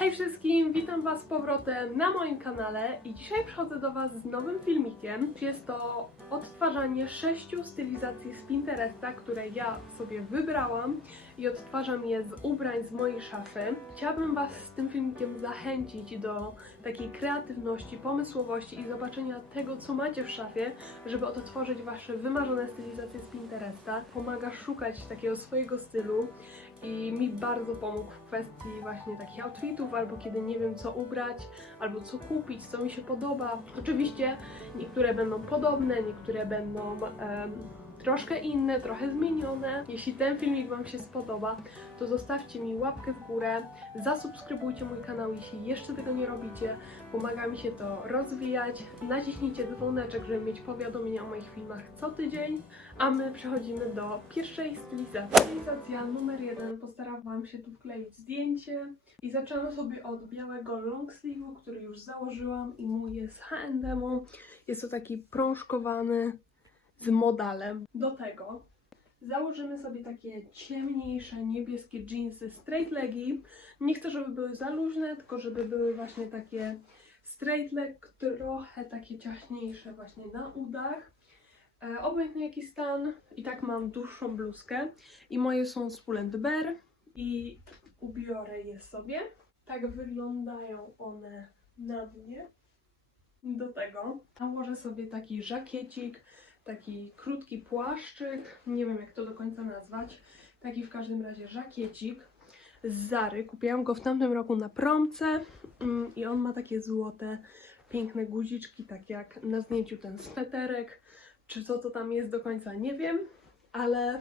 Hej wszystkim, witam Was z powrotem na moim kanale i dzisiaj przychodzę do Was z nowym filmikiem. Jest to odtwarzanie sześciu stylizacji z Pinteresta, które ja sobie wybrałam i odtwarzam je z ubrań z mojej szafy. Chciałabym Was z tym filmikiem zachęcić do takiej kreatywności, pomysłowości i zobaczenia tego, co macie w szafie, żeby odtworzyć Wasze wymarzone stylizacje z Pinteresta. Pomaga szukać takiego swojego stylu i mi bardzo pomógł w kwestii właśnie takich outfitów, albo kiedy nie wiem co ubrać, albo co kupić, co mi się podoba. Oczywiście niektóre będą podobne, niektóre będą em, troszkę inne, trochę zmienione. Jeśli ten filmik Wam się spodoba, to zostawcie mi łapkę w górę, zasubskrybujcie mój kanał, jeśli jeszcze tego nie robicie. Pomaga mi się to rozwijać. Naciśnijcie dzwoneczek, żeby mieć powiadomienia o moich filmach co tydzień. A my przechodzimy do pierwszej stylizacji. Stylizacja numer jeden. Postaram Wam się tu wkleić zdjęcie. I zaczynamy sobie od białego long sleeve'u, który już założyłam i mój jest z H&M-u. Jest to taki prążkowany z modalem. Do tego założymy sobie takie ciemniejsze, niebieskie jeansy straight legi. Nie chcę, żeby były za luźne, tylko żeby były właśnie takie straight leg, trochę takie ciaśniejsze właśnie na udach. E, obojętny jaki stan, i tak mam dłuższą bluzkę i moje są z Pull Bear i ubiorę je sobie. Tak wyglądają one na mnie. Do tego nałożę sobie taki żakiecik, taki krótki płaszczyk, nie wiem jak to do końca nazwać, taki w każdym razie żakiecik z Zary. Kupiłam go w tamtym roku na promce mm, i on ma takie złote, piękne guziczki, tak jak na zdjęciu ten sweterek. Czy co to tam jest do końca nie wiem, ale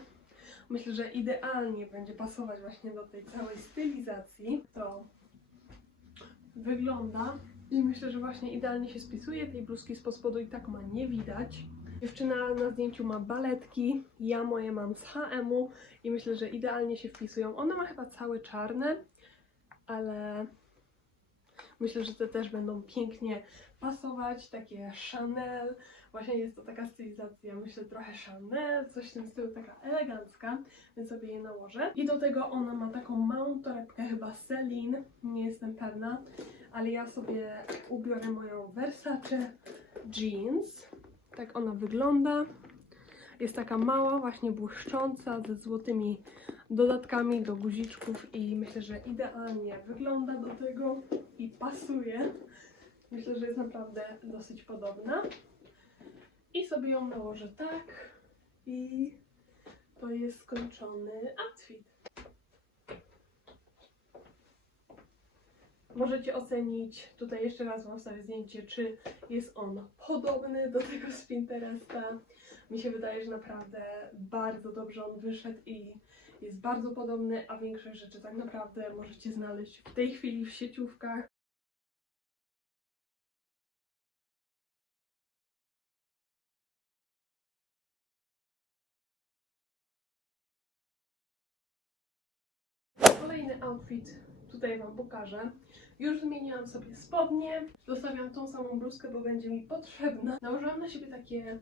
myślę, że idealnie będzie pasować właśnie do tej całej stylizacji. To wygląda i myślę, że właśnie idealnie się spisuje. Tej bluzki z spodu i tak ma nie widać. Dziewczyna na zdjęciu ma baletki, ja moje mam z H&M-u i myślę, że idealnie się wpisują. Ona ma chyba całe czarne, ale myślę, że te też będą pięknie pasować, takie Chanel. Właśnie jest to taka stylizacja, myślę trochę Chanel, coś w tym stylu, taka elegancka, więc sobie je nałożę. I do tego ona ma taką małą torebkę, chyba Celine, nie jestem pewna, ale ja sobie ubiorę moją Versace Jeans. Tak ona wygląda. Jest taka mała, właśnie błyszcząca, ze złotymi dodatkami do guziczków i myślę, że idealnie wygląda do tego i pasuje. Myślę, że jest naprawdę dosyć podobna. I sobie ją nałożę tak i to jest skończony outfit. Możecie ocenić, tutaj jeszcze raz Wam wstawię zdjęcie, czy jest on podobny do tego z Pinteresta. Mi się wydaje, że naprawdę bardzo dobrze on wyszedł i jest bardzo podobny, a większość rzeczy tak naprawdę możecie znaleźć w tej chwili w sieciówkach. Kolejny outfit tutaj Wam pokażę. Już zmieniłam sobie spodnie, zostawiam tą samą bluzkę, bo będzie mi potrzebna. Nałożyłam na siebie takie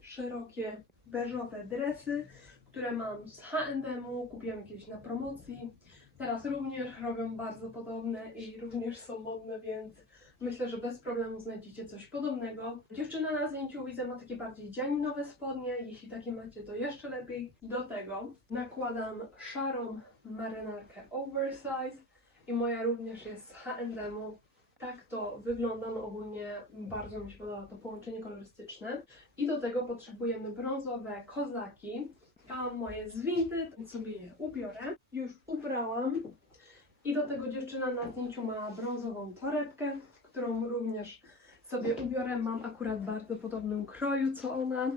szerokie, beżowe dresy, które mam z H&M-u, kupiłam jakieś na promocji. Teraz również robią bardzo podobne i również są modne, więc myślę, że bez problemu znajdziecie coś podobnego. Dziewczyna na zdjęciu widzę ma takie bardziej dzianinowe spodnie, jeśli takie macie to jeszcze lepiej. Do tego nakładam szarą marynarkę oversize i moja również jest z H&M-u. Tak to wygląda, no ogólnie bardzo mi się podoba to połączenie kolorystyczne. I do tego potrzebujemy brązowe kozaki. Ja mam moje z Vinted, więc sobie je ubiorę. Już ubrałam. I do tego dziewczyna na zdjęciu ma brązową torebkę, którą również sobie ubiorę. Mam akurat bardzo podobnym kroju co ona.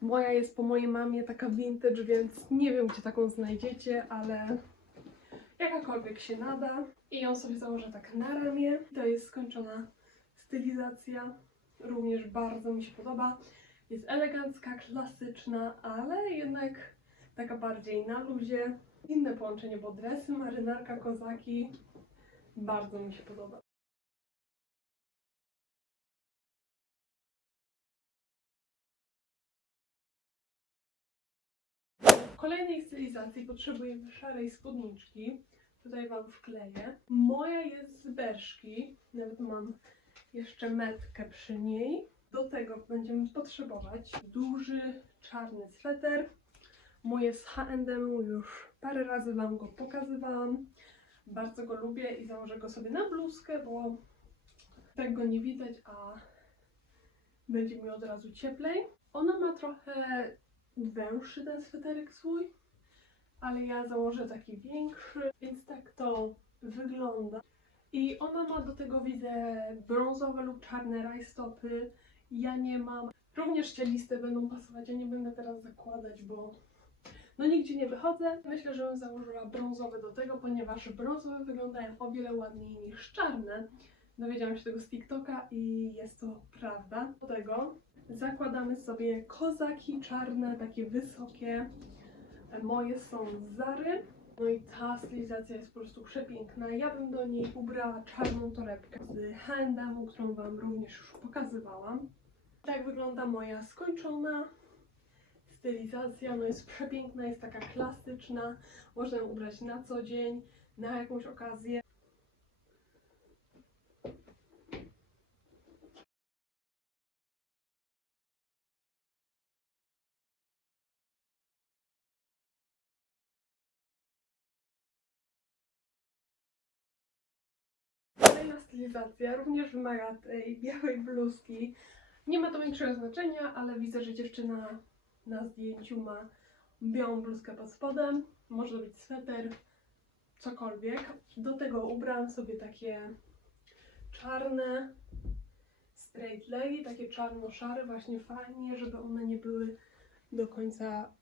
Moja jest po mojej mamie taka vintage, więc nie wiem gdzie taką znajdziecie, ale jakakolwiek się nada. I ją sobie założę tak na ramię. To jest skończona stylizacja. Również bardzo mi się podoba. Jest elegancka, klasyczna, ale jednak taka bardziej na luzie. Inne połączenie, bo dresy, marynarka, kozaki. Bardzo mi się podoba. Kolejnej stylizacji potrzebujemy szarej spódniczki. Tutaj Wam wkleję. Moja jest berszki. Nawet mam jeszcze metkę przy niej. Do tego będziemy potrzebować duży czarny sweter. Moje z H&M już parę razy Wam go pokazywałam. Bardzo go lubię i założę go sobie na bluzkę, bo tak go nie widać, a będzie mi od razu cieplej. Ona ma trochę węższy ten sweterek swój, ale ja założę taki większy, więc tak to wygląda. I ona ma do tego widzę brązowe lub czarne rajstopy. Ja nie mam. Również te listy będą pasować. Ja nie będę teraz zakładać, bo no nigdzie nie wychodzę. Myślę, że bym założyła brązowe do tego, ponieważ brązowe wyglądają o wiele ładniej niż czarne. Dowiedziałam się tego z TikToka i jest to prawda. Do tego zakładamy sobie kozaki czarne, takie wysokie. Moje są z Zary. No i ta stylizacja jest po prostu przepiękna. Ja bym do niej ubrała czarną torebkę z H&M, którą Wam również już pokazywałam. Tak wygląda moja skończona stylizacja. No jest przepiękna, jest taka klasyczna. Można ją ubrać na co dzień, na jakąś okazję. Stylizacja również wymaga tej białej bluzki. Nie ma to większego znaczenia, ale widzę, że dziewczyna na zdjęciu ma białą bluzkę pod spodem. Może to być sweter, cokolwiek. Do tego ubrałam sobie takie czarne straight legi, takie czarno-szare, właśnie fajnie, żeby one nie były do końca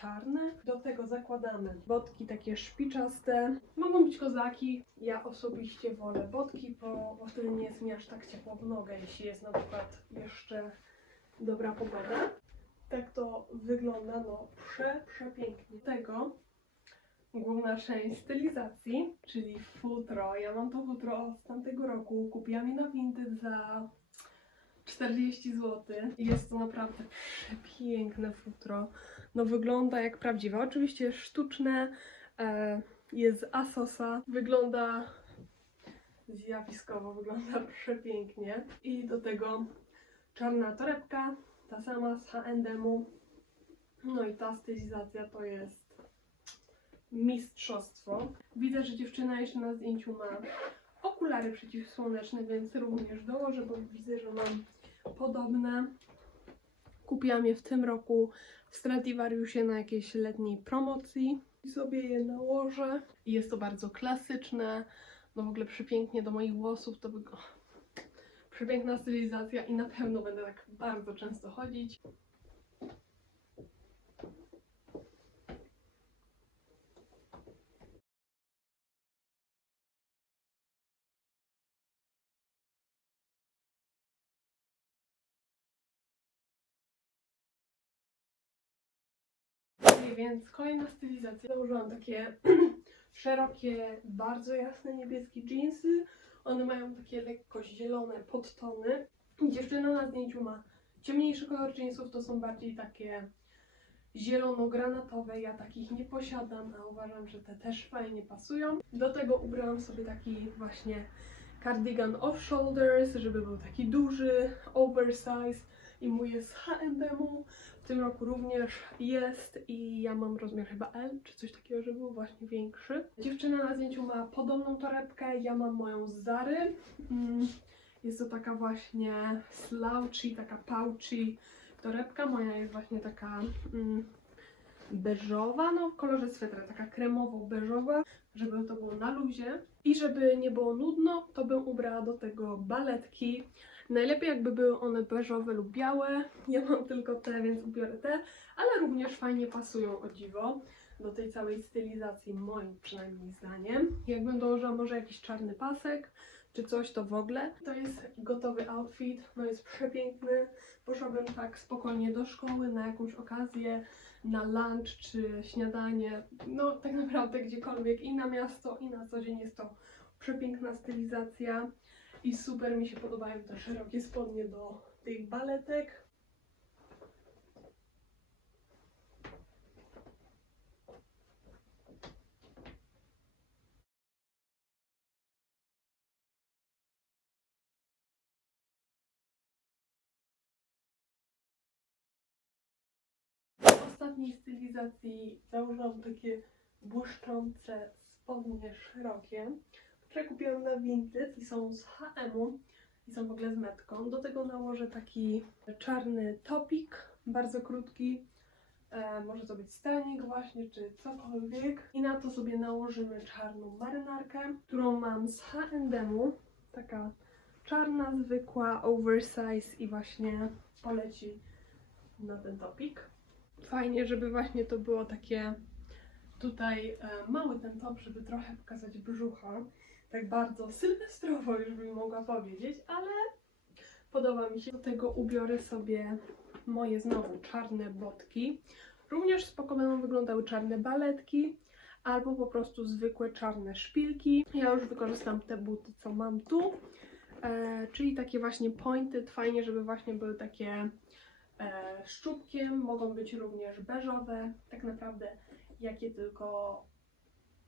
czarne. Do tego zakładamy botki takie szpiczaste. Mogą być kozaki. Ja osobiście wolę botki, bo, bo wtedy nie jest mi aż tak ciepło w nogę, jeśli jest na przykład jeszcze dobra pogoda. Tak to wygląda, no prze, przepięknie. Tego główna część stylizacji, czyli futro. Ja mam to futro z tamtego roku. Kupiłam je na Vinted za 40 zł. Jest to naprawdę przepiękne futro. No wygląda jak prawdziwe. Oczywiście jest sztuczne, e, jest z Asosa. Wygląda zjawiskowo, wygląda przepięknie. I do tego czarna torebka, ta sama z H&M-u. No i ta stylizacja to jest mistrzostwo. Widzę, że dziewczyna jeszcze na zdjęciu ma okulary przeciwsłoneczne, więc również dołożę, bo widzę, że mam podobne. Kupiłam je w tym roku w Stradivariusie na jakiejś letniej promocji i sobie je nałożę. Jest to bardzo klasyczne, no w ogóle przepięknie do moich włosów, to by. Przepiękna stylizacja i na pewno będę tak bardzo często chodzić. I więc kolejna stylizacja. Założyłam takie szerokie, bardzo jasne niebieskie jeansy. One mają takie lekko zielone podtony. Dziewczyna na zdjęciu ma ciemniejszy kolor jeansów, to są bardziej takie zielono-granatowe. Ja takich nie posiadam, a uważam, że te też fajnie pasują. Do tego ubrałam sobie taki właśnie cardigan off shoulders, żeby był taki duży, oversize i mój jest z H&M-u. W tym roku również jest i ja mam rozmiar chyba L, czy coś takiego, żeby był właśnie większy. Dziewczyna na zdjęciu ma podobną torebkę, ja mam moją z Zary. Mm, Jest to taka właśnie slouchy, taka pouchy torebka. Moja jest właśnie taka mm, beżowa, no w kolorze swetra, taka kremowo-beżowa, żeby to było na luzie. I żeby nie było nudno, to bym ubrała do tego baletki. Najlepiej jakby były one beżowe lub białe. Ja mam tylko te, więc ubiorę te, ale również fajnie pasują o dziwo do tej całej stylizacji, moim przynajmniej zdaniem. Jakbym dołożyła może jakiś czarny pasek czy coś, to w ogóle. To jest gotowy outfit, no jest przepiękny. Poszłabym tak spokojnie do szkoły na jakąś okazję, na lunch czy śniadanie, no tak naprawdę gdziekolwiek i na miasto i na co dzień jest to przepiękna stylizacja i super mi się podobają te szerokie spodnie do tych baletek. Ostatniej stylizacji założyłam takie błyszczące spodnie szerokie, które kupiłam na Vinted i są z H&M-u i są w ogóle z metką. Do tego nałożę taki czarny topik, bardzo krótki. E, może to być stanik właśnie, czy cokolwiek. I na to sobie nałożymy czarną marynarkę, którą mam z H&M-u. Taka czarna, zwykła, oversize i właśnie poleci na ten topik. Fajnie, żeby właśnie to było takie tutaj e, mały ten top, żeby trochę pokazać brzucha. Tak bardzo sylwestrowo już bym mogła powiedzieć, ale podoba mi się. Do tego ubiorę sobie moje znowu czarne botki. Również spoko będą wyglądały czarne baletki albo po prostu zwykłe czarne szpilki. Ja już wykorzystam te buty, co mam tu, e, czyli takie właśnie pointed, fajnie, żeby właśnie były takie szczupkiem, mogą być również beżowe, tak naprawdę jakie tylko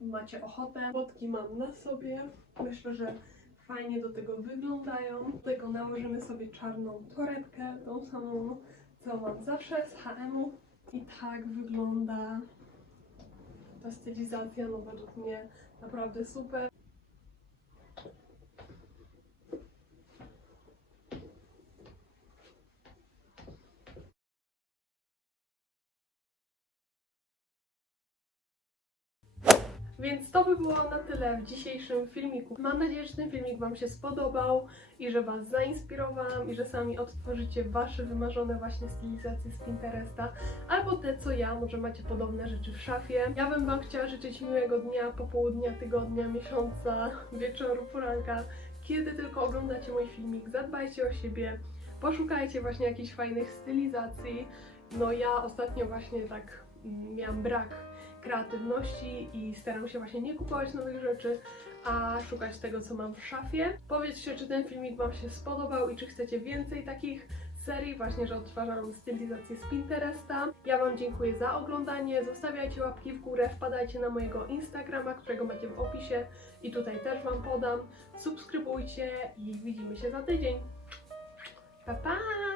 macie ochotę. Botki mam na sobie, myślę, że fajnie do tego wyglądają. Do tego nałożymy sobie czarną torebkę, tą samą, co mam zawsze z H&M-u. I tak wygląda ta stylizacja, no według mnie naprawdę super. Więc to by było na tyle w dzisiejszym filmiku. Mam nadzieję, że ten filmik Wam się spodobał i że Was zainspirowałam i że sami odtworzycie Wasze wymarzone właśnie stylizacje z Pinteresta albo te co ja, może macie podobne rzeczy w szafie. Ja bym Wam chciała życzyć miłego dnia, popołudnia, tygodnia, miesiąca, wieczoru, poranka, kiedy tylko oglądacie mój filmik. Zadbajcie o siebie, poszukajcie właśnie jakichś fajnych stylizacji. No ja ostatnio właśnie tak mm, miałam brak kreatywności i staram się właśnie nie kupować nowych rzeczy, a szukać tego, co mam w szafie. Powiedzcie, czy ten filmik Wam się spodobał i czy chcecie więcej takich serii, właśnie, że odtwarzam stylizację z Pinteresta. Ja Wam dziękuję za oglądanie, zostawiajcie łapki w górę, wpadajcie na mojego Instagrama, którego macie w opisie i tutaj też Wam podam. Subskrybujcie i widzimy się za tydzień. Pa, pa!